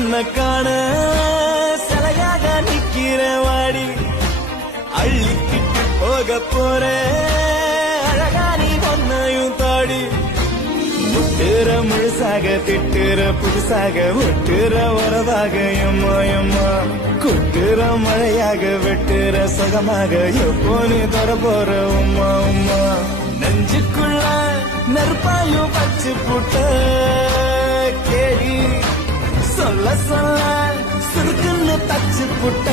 ஒன்ன காண சிலையாக நிக்கிற வாடி அள்ளிக்கிட்டு போக போற அழகா நீ ஒன்னையும் தாடி முட்டுற முழுசாக திட்டுற புதுசாக ஒட்டுற உறவாக எம்மா எம்மா கொட்டுற மழையாக வெட்டுற சுகமாக எப்போ நீ தர போற உம்மா உம்மா நெஞ்சுக்குள்ள நெருப்பாயும் வச்சு புட்ட கேடி சொல்ல சொல்ல சுருக்குன்னு தச்சு புட்ட